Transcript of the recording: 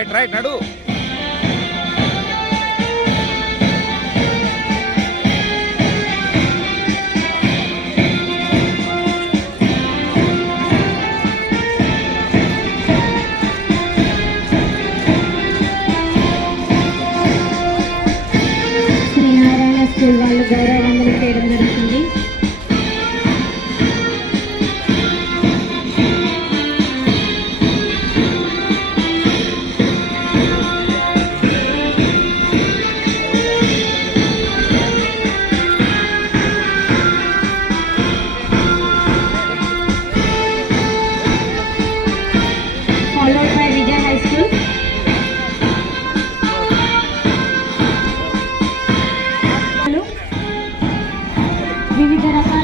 Right right నడు. శ్రీనారాయణ స్కూల్ వాళ్ళు గౌరవందనలు చేయడం జరుగుతుంది. Followed by Vijay High School. వివిధ రకాల